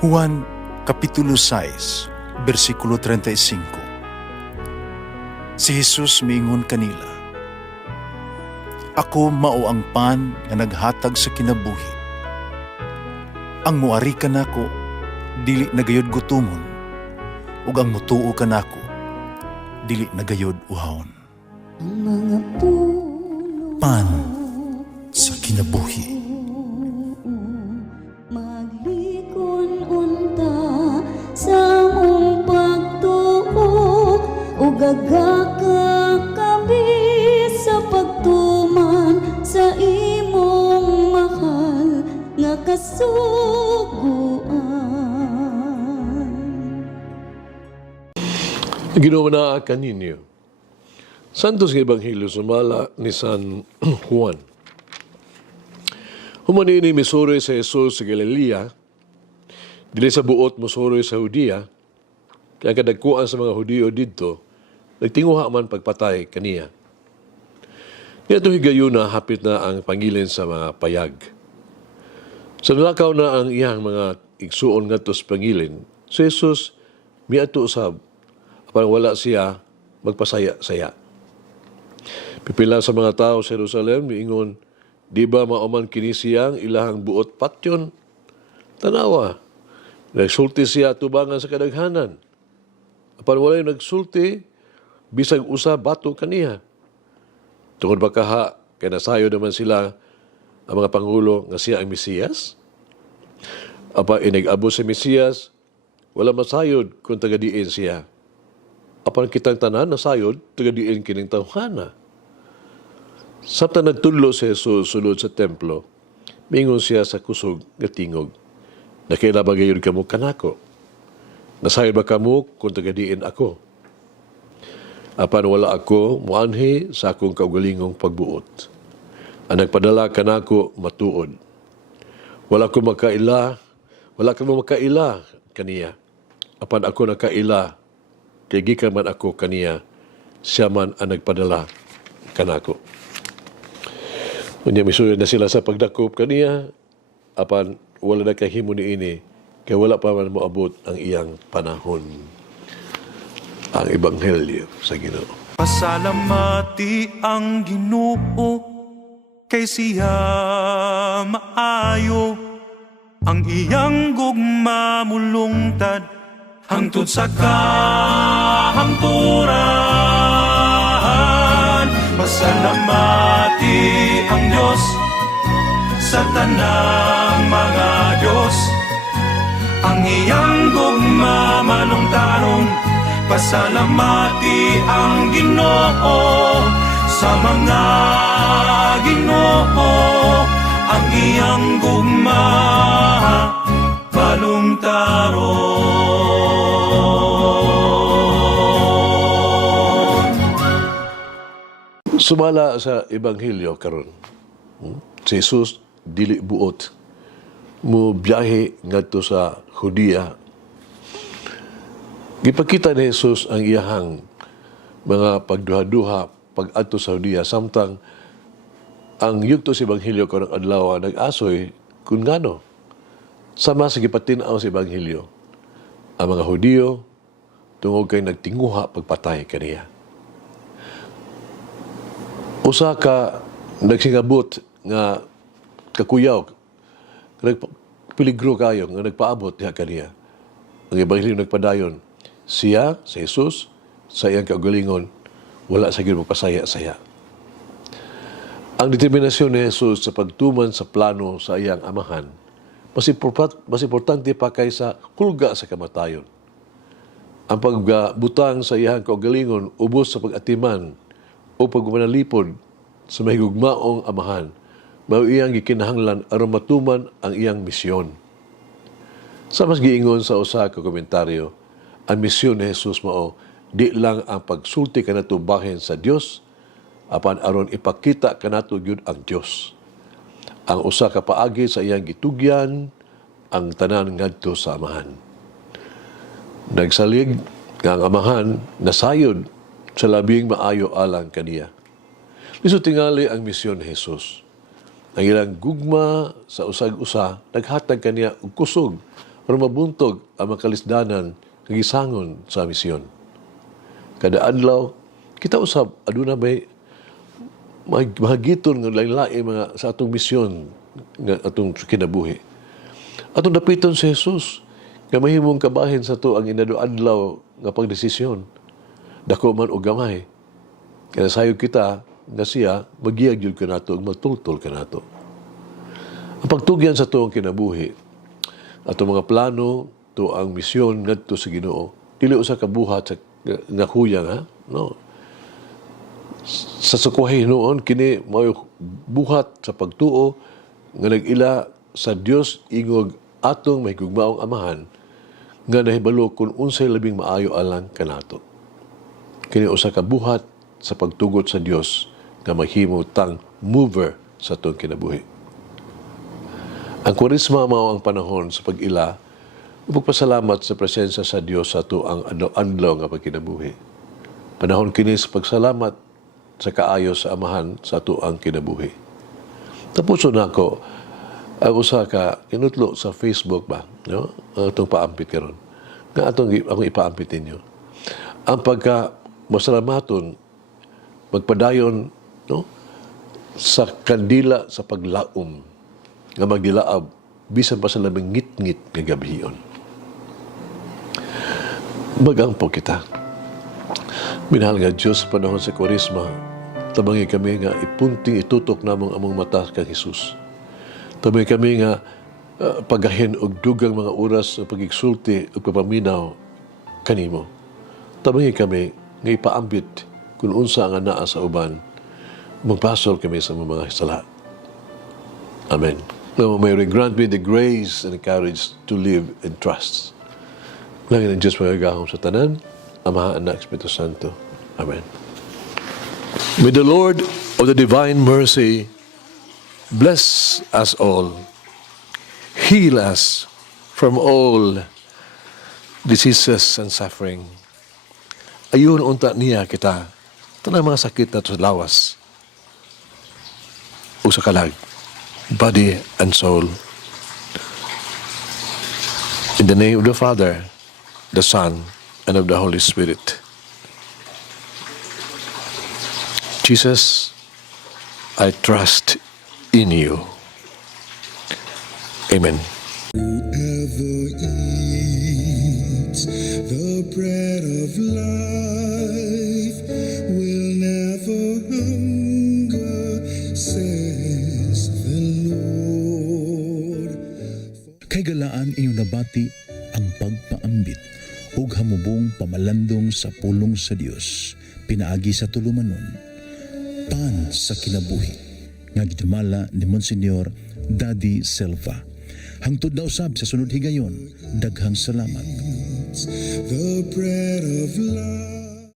Juan Kapitulo 6, versikulo 35. Si Jesus miingon kanila, "Ako mao ang pan nga naghatag sa kinabuhi. Ang muari kanako dili nagayod gutomon, ug ang mutuo kanako dili nagayod uhawon." Ang mga puno Pan sa kinabuhi. maglikon unta sa mong pagtuo ug gagakabi sa pagtuman sa imong mahal nga kasuguan. Ginawa na kaninyo. Santos nga Ebanghelyo sumala ni San Juan. Humani ni misuri sa Jesus sa Galilea, dili sa buot musuri sa Judea, kaya kadagkuan sa mga Hudiyo didto, nagtinguha man pagpatay kaniya. Kaya ito higayuna hapit na ang pangilin sa mga payag. Sa nalakaw na ang iyang mga igsuon ngadto sa pangilin, si Jesus miadto usab apan wala siya magpasaya-saya. Pipila sa mga tao sa Jerusalem miingon, "Di ba mauman kini siyang ilahang buot patyon? Tanawa, nagsulti siya tubangan sa kadaghanan. Apan walay nagsulti, bisag usa bato kaniya. Tungod ba kaha, kay nasayo naman sila ang mga pangulo nga siya ang Mesiyas? Apa inag-abo si Mesiyas, wala masayod kung tagadiin siya. Apan kitang tanan nasayod, tagadiin kining tawhana." Samtang nagtudlo si Jesus sulod sa templo, mingon siya sa kusog nga tingog, "Nakila ba gayon kamo kanako? Nasayod ba kamo kung tagadiin ako? Apan wala ako muanhi sa akong kaugalingong pagbuot. Ang nagpadala kanako matuod. Wala ko makaila kaniya. Apan ako nakaila, kay gikan man ako kaniya, siya man ang nagpadala kanako." Unya misuyo na sila sa pagdakop kaniya, apan wala na kahimo niini, kay wala pa man moabot ang iyang panahon. Ang Ebanghelyo sa Ginoo. Pasalamati ang Ginoo kay siya maayo, ang iyang gugma mulungtad hangtod sa kahangturan. Pasalamati ang Diyos sa tanang mga Diyos, ang iyang gugma malungtaron. Pasalamati ang Ginoo sa mga Ginoo, ang iyang gugma malungtaron. Sumala sa Ebanghelyo karon. Si Jesus dili buot mo biyahe ngadto sa Judea. Gipakita ni Jesus ang iyahang mga pagduha-duha pag-adto sa Judea, samtang ang yugto sa Ebanghelyo karong adlaw nag-asoy kung ngano sama sa gipatin-aw sa Ebanghelyo ang mga Hudiyo tungod kay nagtinguha pagpatay kaniya. Usa ka nagsingabot nga kakuyaw, nagpeligro kayo nga nagpaabot diha kaniya. Ang Ebanghelyo nagpadayon, siya, si Jesus, sa iyang kaugalingon, wala sa gyud magpasaya-saya. Ang determinasyon ni Jesus sa pagtuman sa plano sa iyang amahan, mas importante pa kaysa kulga sa kamatayon. Ang pagbutang sa iyang kaugalingon, ubos sa pag-atiman o pagmanalipod sa mahigugmaong amahan, mao iyang gikinahanglan aron matuman ang iyang misyon. Sa mas giingon sa usa ka komentaryo, ang misyon ni Jesus mao di lang ang pagsulti kanato bahin sa Dios, apan aron ipakita kanato gyud ang Dios. Ang usa ka paagi sa iyang gitugyan ang tanan ngadto sa amahan. Nagsalig nga ang amahan nasayod sa labing maayo alang kaniya. Lisod tingali ang misyon ni Jesus. Ang ilang gugma sa usag-usa, naghatag kaniya og kusog para mabuntog ang makalisdanan ng isangon sa misyon. Kada adlaw, kita usab aduna may mahagiton ng lain-lain mga sa atong misyon nga atong kinabuhi. Atong dapiton si Jesus nga mahimong kabahin sa to ang inadlaw nga pagdesisyon. Dako man o gamay. Kaya sayo kita nga siya magiyag yun ka nato ug magtultol ka nato. Ang pagtugyan sa to ang kinabuhi ato mga plano to ang misyon ngadto sa Ginoo dili usa ka buhat sa nga huyang ha no sa sukwahi noon kini mao buhat sa pagtuo nga nag-ila sa Dios ingog atong may gugmaong amahan nga nahibalo kung unsay labing maayo alang kanato. Kini usa ka buhat sa pagtugot sa Dios nga mahimo tang mover sa atong kinabuhi. Ang Kwaresma mao ang panahon sa pag-ila ug pagpasalamat sa presensya sa Dios sa ato ang adlaw nga pagkinabuhi. Panahon kini sa pagsalamat sa kaayo sa amahan sa ato ang kinabuhi. Tapos na ako ang usa ka kinutlo sa Facebook ba, no? Atong paampit karon. Nga atong ipaampit ninyo. Ang pagka masalamaton magpadayon no sa kandila sa paglaom nga magdilaab bisan pa sa labing ngit-ngit nga gabion. Magampo kita. Minahal nga Diyos sa panahon sa Kwaresma, tabangi kami nga ipunting itutok namong among mata kang Jesus. Tabangi kami nga pagahin og dugang mga oras sa pagigsulti ug papaminaw kanimo. Tabangi kami nga ipaambit kung unsa nga naa sa uban, magpasol kami sa mga sala. Amen. Now, may grant me the grace and the courage to live and trust. Langin ang Diyos magagahom sa tanan, Ama, Anak, Espiritu Santo. Amen. May the Lord of the divine mercy bless us all, heal us from all diseases and suffering. Ayun unta niya kita, tanang mga sakit na sa lawas, o sa kalag, body and soul. In the name of the Father, the Son, and of the Holy Spirit. Jesus, I trust in you. Amen. Whoever eats the bread of life will never hunger, says the Lord. Kay galaan inyong nabati ang pagpaambit ug hamubong pamalandong sa pulong sa Dios pinaagi sa tulumanon pan sa kinabuhi nga gidumala ni Monsignor Daddy Silva. Hangtod na usab sa sunod higayon, daghang salamat. The bread of life.